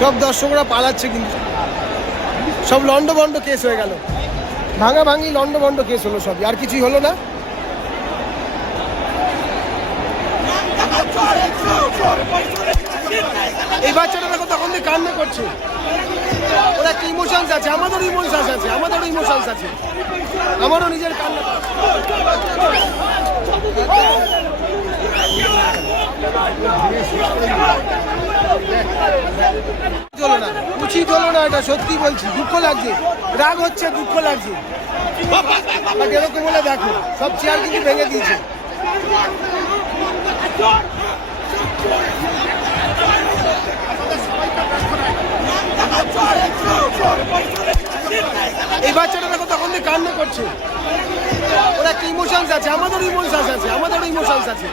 সব দর্শকরা পালাচ্ছে, কিন্তু সব লন্ডভন্ড কেস হয়ে গেল, ভাঙাভাঙি লন্ডভন্ড কেস হলো, সবই আর কিছুই হলো না। এই বাচ্চাটা দেখো তখন দিয়ে কান্না করছে, ওর একটা ইমোশনস আছে, আমাদেরও ইমোশনস আছে, আমাদেরও ইমোশনস আছে, আমারও নিজের কান্না। চলো না, উচিত হলো না, এটা সত্যি বলছি, দুঃখ লাগছে, রাগ হচ্ছে, দুঃখ লাগছে। এরকম হলে দেখো সব চেয়ার কিন্তু ভেঙে দিয়েছে। এই বাচ্চাটা দেখো তখন দিয়ে কান্না করছে, ওর একটা ইমোশনস আছে, আমাদেরও ইমোশনস আছে, আমাদেরও ইমোশনস আছে,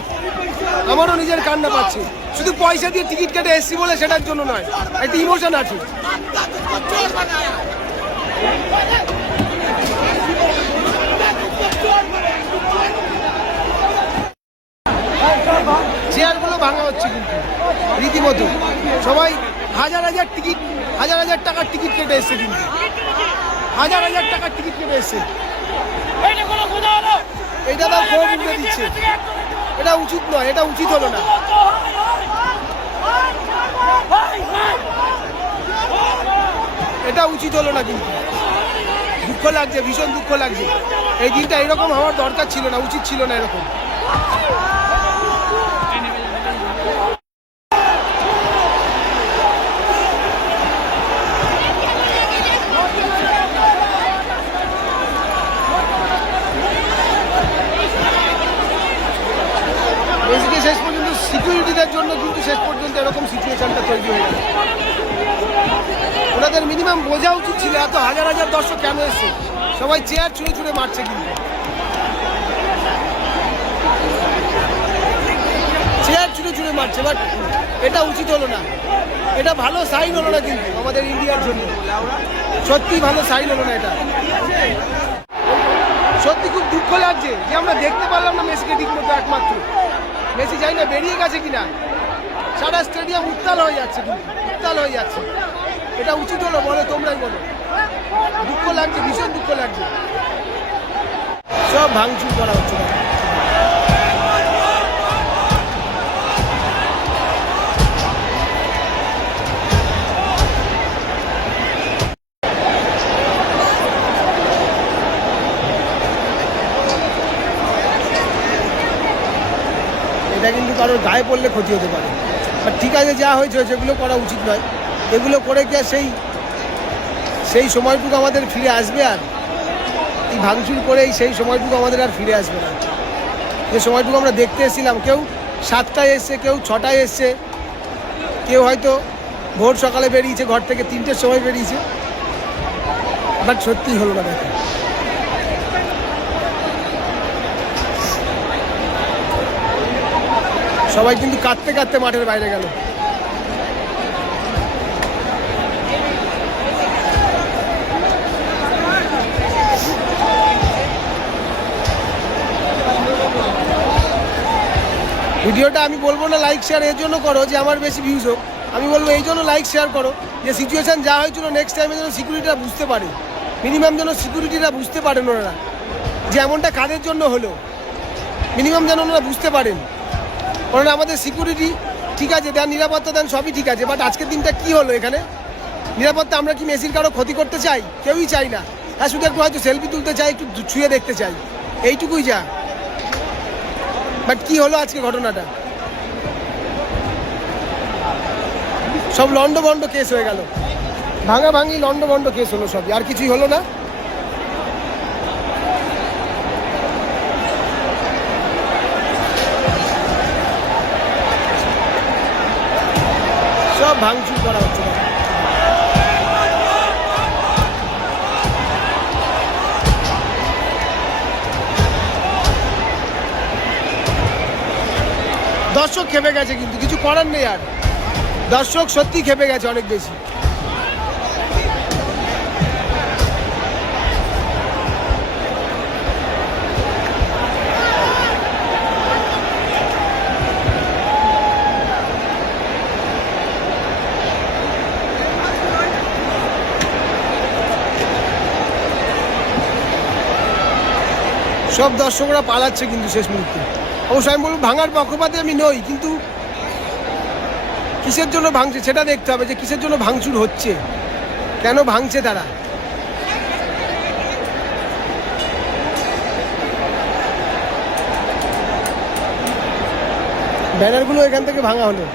আমারও নিজের কান্না পাচ্ছে। শুধু পয়সা দিয়ে টিকিট কেটে এসছি বলে সেটার জন্য নয়, একটা ইমোশন আছে। চেয়ারগুলো ভাঙা হচ্ছে কিন্তু রীতিমতো, সবাই হাজার হাজার টিকিট, হাজার হাজার টাকার টিকিট কেটে এসছে, কিন্তু হাজার হাজার টাকার টিকিট কেটে এসছে। এটা তার ক্ষোভ উঠে দিচ্ছে, এটা উচিত নয়, এটা উচিত হলো না। এটা উচিত হলো না, কিন্তু দুঃখ লাগছে, ভীষণ দুঃখ লাগছে। এই দিনটা এরকম হওয়ার দরকার ছিল না, উচিত ছিল না এরকম। শেষ পর্যন্ত সিকিউরিটিদের জন্য কিন্তু শেষ পর্যন্ত এরকম সিচুয়েশনটা তৈরি হয়ে গেল। ওনাদের মিনিমাম বোঝা উচিত ছিল এত হাজার হাজার দর্শক কেন এসছে, সবাই চেয়ার ছুঁড়ে ছুঁড়ে মারছে, কিন্তু চেয়ার ছুঁড়ে ছুঁড়ে মারছে। বাট এটা উচিত হলো না, এটা ভালো সাইন হলো না কিন্তু আমাদের ইন্ডিয়ার জন্য, সত্যি ভালো সাইন হলো না এটা। সত্যি খুব দুঃখ লাগছে যে আমরা দেখতে পারলাম না মেসিকে ঠিক মতো, একমাত্র মেসি যাই না বেরিয়ে গেছে কিনা, সারা স্টেডিয়াম উত্তাল হয়ে যাচ্ছে, কিন্তু উত্তাল হয়ে যাচ্ছে। এটা উচিত হলো বলো, তোমরাই বলো। দুঃখ লাগছে, ভীষণ দুঃখ লাগছে। সব ভাঙচুর করা হচ্ছে। এটা কিন্তু কারোর গায়ে পড়লে ক্ষতি হতে পারে, আর ঠিক আছে যা হয়েছে যেগুলো করা উচিত নয়, এগুলো করে কি আর সেই সময়টুকু আমাদের ফিরে আসবে? আর এই ভাঙচুর করে সেই সময়টুকু আমাদের আর ফিরে আসবে না, যে সময়টুকু আমরা দেখতে এসেছিলাম। কেউ 7টায় এসছে, কেউ 6টায় এসছে, কেউ হয়তো ভোর সকালে বেরিয়েছে, ঘর থেকে 3টের সময় বেরিয়েছে। বাট সত্যিই হলো না দেখো। সবাই কিন্তু কাঁদতে কাঁদতে মাঠের বাইরে গেল। ভিডিওটা আমি বলবো না লাইক শেয়ার এর জন্য করো যে আমার বেশি ভিউজ হোক, আমি বলবো এই জন্য লাইক শেয়ার করো যে সিচুয়েশান যা হয়েছিল নেক্সট টাইমে যেন সিকিউরিটিরা বুঝতে পারে, মিনিমাম যেন সিকিউরিটিরা বুঝতে পারেন ওনারা যে এমনটা কাদের জন্য হলো, মিনিমাম যেন ওনারা বুঝতে পারেন। কারণ আমাদের সিকিউরিটি ঠিক আছে, দেন নিরাপত্তা দেন, সবই ঠিক আছে, বাট আজকের দিনটা কি হলো এখানে? নিরাপত্তা আমরা কি মেসির কারো ক্ষতি করতে চাই? কেউই চাই না। হ্যাঁ, শুধু একটু হয়তো সেলফি তুলতে চাই, একটু ছুঁয়ে দেখতে চাই, এইটুকুই যা। বাট কি হলো আজকে ঘটনাটা? সব লন্ডভন্ড কেস হয়ে গেল, ভাঙাভাঙি লন্ডভন্ড কেস হলো, সবই আর কিছুই হলো না। সব ভাঙচুর করা হচ্ছে। দর্শক খেপে গেছে, কিন্তু কিছু করার নেই। আর দর্শক সত্যি খেপে গেছে অনেক বেশি। সব দর্শকরা পালাচ্ছে কিন্তু শেষ মুহূর্তে। অবশ্য আমি বলবো ভাঙার পক্ষপাতে আমি নই, কিন্তু কিসের জন্য ভাঙছে সেটা দেখতে হবে, যে কিসের জন্য ভাঙচুর হচ্ছে, কেন ভাঙছে তারা। ব্যানারগুলো এখান থেকে ভাঙা হলো।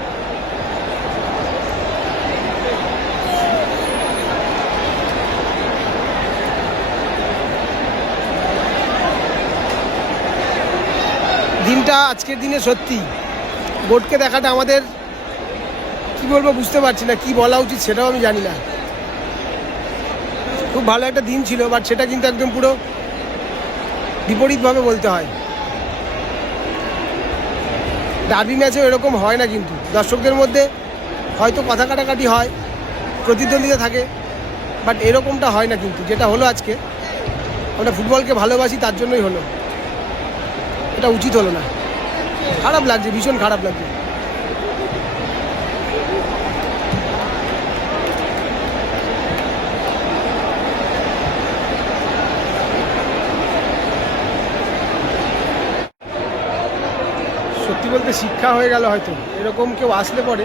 দিনটা আজকের দিনে সত্যি বোর্ডকে দেখাটা আমাদের কি বলবো বুঝতে পারছি না, কি বলা উচিত সেটাও আমি জানি না। খুব ভালো একটা দিন ছিল, বাট সেটা কিন্তু একদম পুরো বিপরীতভাবে বলতে হয়। ডার্বি ম্যাচেও এরকম হয় না, কিন্তু দর্শকদের মধ্যে হয়তো কথা কাটাকাটি হয়, প্রতিদ্বন্দ্বিতা থাকে, বাট এরকমটা হয় না কিন্তু যেটা হলো আজকে। আমরা ফুটবলকে ভালোবাসি, তার জন্যই হলো, এটা উচিত হলো না। খারাপ লাগছে, ভীষণ খারাপ লাগছে। সত্যি বলতে শিক্ষা হয়ে গেল হয়তো, এরকম কেউ আসলে পরে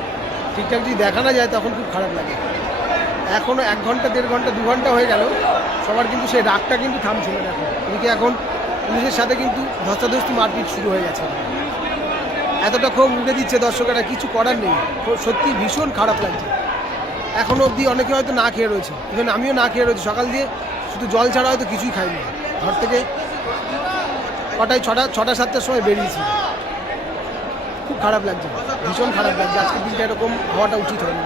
ঠিকঠাক যদি দেখা না যায় তখন খুব খারাপ লাগে। এখনও 1 ঘন্টা 1.5 ঘন্টা 2 ঘন্টা হয়ে গেল, সবার কিন্তু সেই রাগটা কিন্তু থামছিল না। এদিকে এখন পুলিশের সাথে কিন্তু ধস্তাধস্তি মারপিট শুরু হয়ে গেছে। এতটা ক্ষোভ উঠে দিচ্ছে দর্শকেরা, কিছু করার নেই। সত্যি ভীষণ খারাপ লাগছে। এখনও অবধি অনেকে হয়তো না খেয়ে রয়েছে, ইভেন আমিও না খেয়ে রয়েছি। সকাল দিয়ে শুধু জল ছাড়া হয়তো কিছুই খাইনি। ঘর থেকে কটায় 6টা 7টার সময় বেরিয়েছি। খুব খারাপ লাগছে, ভীষণ খারাপ লাগছে। আজকের দিনটা এরকম হওয়াটা উচিত হয়নি।